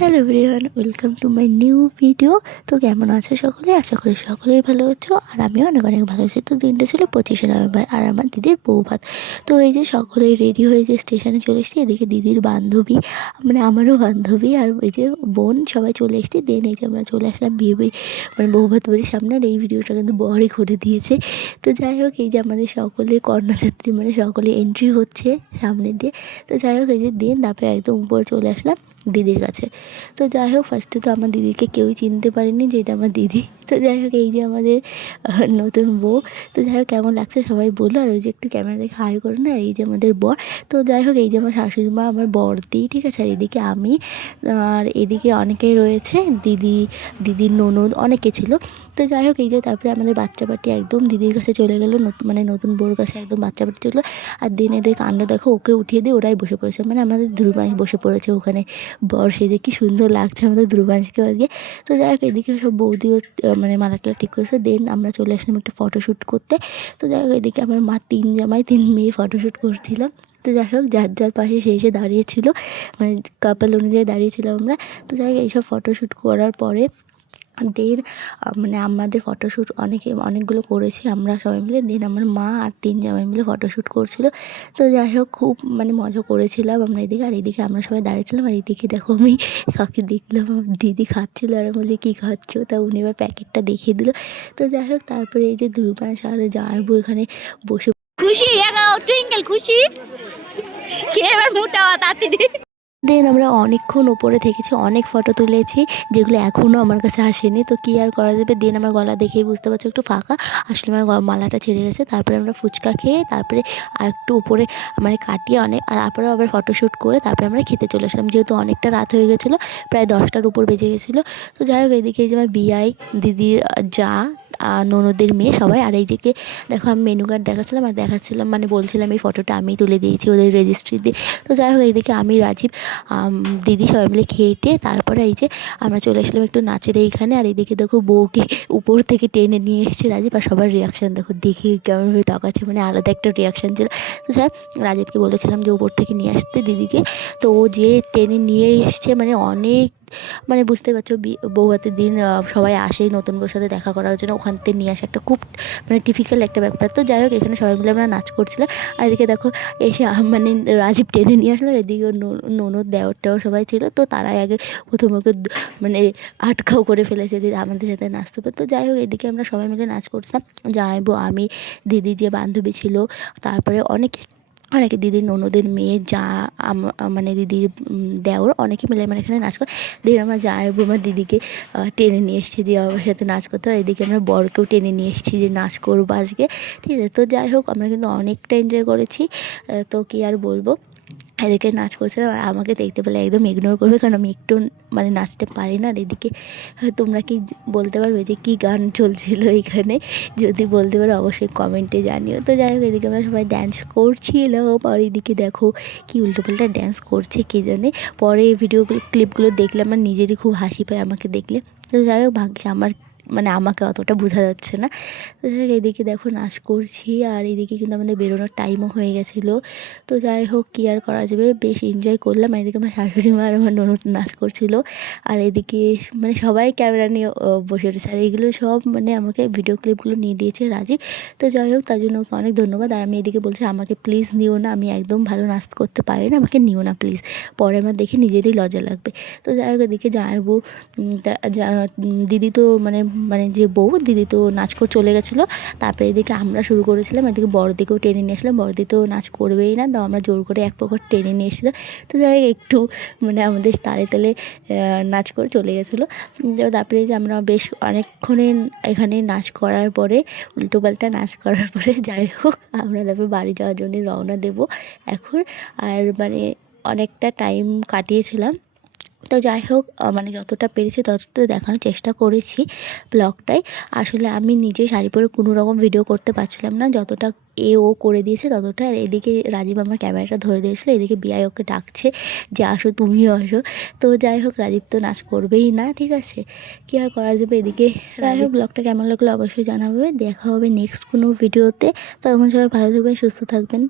Hello everyone, welcome to my new video. তো কেমন আছে সকলে? আশা করি সকলেই ভালো আছো, আর আমিও অনেক অনেক ভালো আছি। তো দিনটা ছিল 25শে নভেম্বর, আর আমার দিদির বৌভাত। তো এই যে সকলেই রেডি হয়ে যে স্টেশনে চলে এসেছি। এদিকে দিদির বান্ধবী, মানে আমারও বান্ধবী, আর ওই যে বোন, সবাই চলে এসেছি। দেন এই যে আমরা চলে আসলাম বিয়ে, মানে বৌভাত বাড়ির সামনে। আর এই ভিডিওটা কিন্তু বরই করে দিয়েছে। তো যাই হোক, এই যে আমাদের সকলের কন্যাযাত্রী, মানে সকলে এন্ট্রি হচ্ছে সামনে দিয়ে। তো যাই হোক, এই যে দেন তারপরে একদম উপরে চলে আসলাম দিদির কাছে। তো যাই হোক, ফার্স্টে তো আমার দিদিকে কেউই চিনতে পারেনি যে এটা আমার দিদি। তো যাই হোক, এই যে আমাদের নতুন বউ। তো যাই হোক, কেমন লাগছে সবাই বললো। আর ওই যে একটু ক্যামেরা দেখে হাই করে না, এই যে আমাদের বর। তো যাই হোক, এই যে আমার শাশুড়ি মা, আমার বড়দি, ঠিক আছে। আর এদিকে আমি, আর এদিকে অনেকেই রয়েছে, দিদির ননদ অনেকে ছিল। তো যাই হোক, এই যে তারপরে আমাদের বাচ্চা পার্টি একদম দিদির কাছে চলে গেলো, মানে নতুন বউর কাছে একদম বাচ্চা পার্টি চললো। আর দিন এদের কাণ্ড দেখো, ওকে উঠিয়ে দিয়ে ওরাই বসে পড়েছে, মানে আমাদের ধ্রুবাংশ বসে পড়েছে ওখানে। বর সেজে কি সুন্দর লাগছে আমাদের ধ্রুবাংশকে আজকে। তো যাই হোক, এদিকে সব বৌদিও মানে মালাটালা ঠিক করেছে। দেন আমরা চলে আসলাম একটা ফটোশ্যুট করতে। তো যাই হোক, এদিকে আমার মা 3 জামাই 3 মেয়ে ফটোশ্যুট করছিলাম। তো যাই হোক, যার যার পাশে সে এসে দাঁড়িয়েছিল, মানে কাপল অনুযায়ী দাঁড়িয়েছিলাম আমরা। তো যাই হোক, এইসব ফটোশ্যুট করার পরে দেন মানে আমাদের ফটোশ্যুট অনেকগুলো করেছি আমরা সবাই মিলে। দেন আমার মা আর 3 জামাই মিলে ফটোশ্যুট করছিল। তো যাই হোক, খুব মানে মজা করেছিলাম আমরা এদিকে। আর এদিকে আমরা সবাই দাঁড়িয়েছিলাম। আর এদিকে দেখো, আমি কাকে দেখলাম, আমার দিদি খাচ্ছিলো। আর আমি বলি, কী খাচ্ছ? তা উনি এবার প্যাকেটটা দেখিয়ে দিল। তো যাই হোক, তারপরে এই যে ধ্রুবাংশ আর যাইবো এখানে বসে খুশি টুইঙ্কেল খুশি কে এবার মোটা তাড়াতাড়ি। দেন আমরা অনেকক্ষণ ওপরে থেকেছি, অনেক ফটো তুলেছি, যেগুলো এখনও আমার কাছে আসেনি। তো কী আর করা যাবে। দেন আমার গলা দেখেই বুঝতে পারছো একটু ফাঁকা, আসলে আমার মালাটা ছেড়ে গেছে। তারপরে আমরা ফুচকা খেয়ে, তারপরে আর একটু উপরে মানে কাটিয়ে তারপরে আবার ফটোশ্যুট করে তারপরে আমরা খেতে চলে আসলাম, যেহেতু অনেকটা রাত হয়ে গেছিলো, প্রায় 10টার উপর বেজে গেছিলো। তো যাই হোক, এদিকে এই যে আমার বিয়াই, দিদির যা, ননদের মেয়ে সবাই। আর এইদিকে দেখো, আমি মেনু কার্ড দেখাচ্ছিলাম, মানে বলছিলাম এই ফটোটা আমি তুলে দিয়েছি ওদের রেজিস্ট্রি দিয়ে। তো যাই হোক, এইদিকে আমি, রাজীব, দিদি সবাই মিলে খেয়ে তারপরে এই যে আমরা চলে আসলাম একটু নাচের এইখানে। আর এইদিকে দেখো, বউকে উপর থেকে টেনে নিয়ে এসেছে রাজীব। আর সবার রিয়াকশান দেখো, দেখে কেমনভাবে তাকাচ্ছে, মানে আলাদা একটা রিয়াকশান ছিল। তো স্যার, রাজীবকে বলেছিলাম যে উপর থেকে নিয়ে আসতে দিদিকে। তো ও যে টেনে নিয়ে এসছে, মানে অনেক, মানে বুঝতে পারছো, বৌভাতের দিন সবাই আসেই নতুন বউর সাথে দেখা করার জন্য, ওখান থেকে নিয়ে আসা একটা খুব মানে টিপিক্যাল একটা ব্যাপার। তো যাই হোক, এখানে সবাই মিলে আমরা নাচ করছিলাম। আর এদিকে দেখো এসে মানে রাজীব টেনে নিয়ে আসলো। আর এদিকে ননদ, দেওরটাও সবাই ছিল। তো তারাই আগে প্রথম ওকে মানে আটকাও করে ফেলেছে যে আমাদের সাথে নাচতে হবে। তো যাই হোক, এদিকে আমরা সবাই মিলে নাচ করছিলাম, যাইবো, আমি, দিদি যে বান্ধবী ছিল, তারপরে অনেকে দিদির ননদের মেয়ে, যা মানে দিদির দেওর, অনেকে মিলে আমার এখানে নাচ করে। দিয়ে আমার জামাইবু আমার দিদিকে টেনে নিয়ে এসেছি যে আমার সাথে নাচ করতে। আর এদিকে আমরা বরকেও টেনে নিয়ে এসেছি যে নাচ করবো আজকে, ঠিক আছে। তো যাই হোক, আমরা কিন্তু অনেকটা এনজয় করেছি। তো কী আর বলবো, এদিকে নাচ করছিলাম। আর আমাকে দেখতে পেলে একদম ইগনোর করবে, কারণ আমি একটু মানে নাচতে পারি না। আর এদিকে তোমরা কি বলতে পারবে যে কী গান চলছিল এখানে? যদি বলতে পারো অবশ্যই কমেন্টে জানিও। তো যাই হোক, এদিকে আমরা সবাই ড্যান্স করছিলাম। আর এদিকে দেখো কি উল্টোপাল্টা ড্যান্স করছে কে জানে। পরে ক্লিপগুলো দেখলে আমার নিজেরই খুব হাসি পায় আমাকে দেখলে। তো যাই হোক, ভাগ্যে মানে আমাকে অতটা বোঝা যাচ্ছে না। তো যাই হোক, এদিকে দেখো নাচ করছি। আর এদিকে কিন্তু আমাদের বেরোনোর টাইমও হয়ে গেছিলো। তো যাই হোক, কী আর করা যাবে, বেশ এনজয় করলাম। আর এদিকে আমার শাশুড়ি মা আর আমার ননদ নাচ করছিলো। আর এদিকে মানে সবাই ক্যামেরা নিয়ে বসে রয়েছে। আর এইগুলো সব মানে আমাকে ভিডিও ক্লিপগুলো নিয়ে দিয়েছে রাজীব। তো যাই হোক, তার জন্য ওকে অনেক ধন্যবাদ। আর আমি এদিকে বলছি, আমাকে প্লিজ নিও না, আমি একদম ভালো নাচ করতে পারি না, আমাকে নিও না প্লিজ, পরে আমার দেখে নিজেরই লজ্জা লাগবে। তো যাই হোক, এদিকে জামাইবু, দিদি তো মানে যে বউ, দিদি তো নাচ করে চলে গেছিলো। তারপরে এদিকে আমরা শুরু করেছিলাম। এদিকে বড়দিকেও টেনে নিয়ে আসলাম, বড়দি তো নাচ করবেই না, তো আমরা জোর করে এক প্রকার টেনে নিয়ে এসেছিলাম। তো যাই হোক, একটু মানে আমাদের তালে তালে নাচ করে চলে গেছিলো। তারপরে যে আমরা বেশ অনেকক্ষণে এখানে নাচ করার পরে, উল্টোপাল্টা নাচ করার পরে, যাই হোক, আমরা তারপরে বাড়ি যাওয়ার জন্য রওনা দেবো এখন। আর মানে অনেকটা টাইম কাটিয়েছিলাম। তো যাই হোক, মানে যতটা পেরেছি ততটা দেখানোর চেষ্টা করেছি ব্লগটায়। আসলে আমি নিজে শাড়ি পরে কোনো রকম ভিডিও করতে পারছিলাম না, যতটা ও করে দিয়েছে ততটা। আর এদিকে রাজীব আমার ক্যামেরাটা ধরে দিয়েছিলো, এদিকে বিয়াই ওকে ডাকছে যে আসো, তুমিও আসো। তো যাই হোক, রাজীব তো নাচ করবেই না, ঠিক আছে, কী আর করা যাবে। এদিকে যাই হোক, ব্লগটা কেমন লাগলো অবশ্যই জানাবে। দেখা হবে নেক্সট কোনো ভিডিওতে। তখন সবাই ভালো থাকবেন, সুস্থ থাকবেন।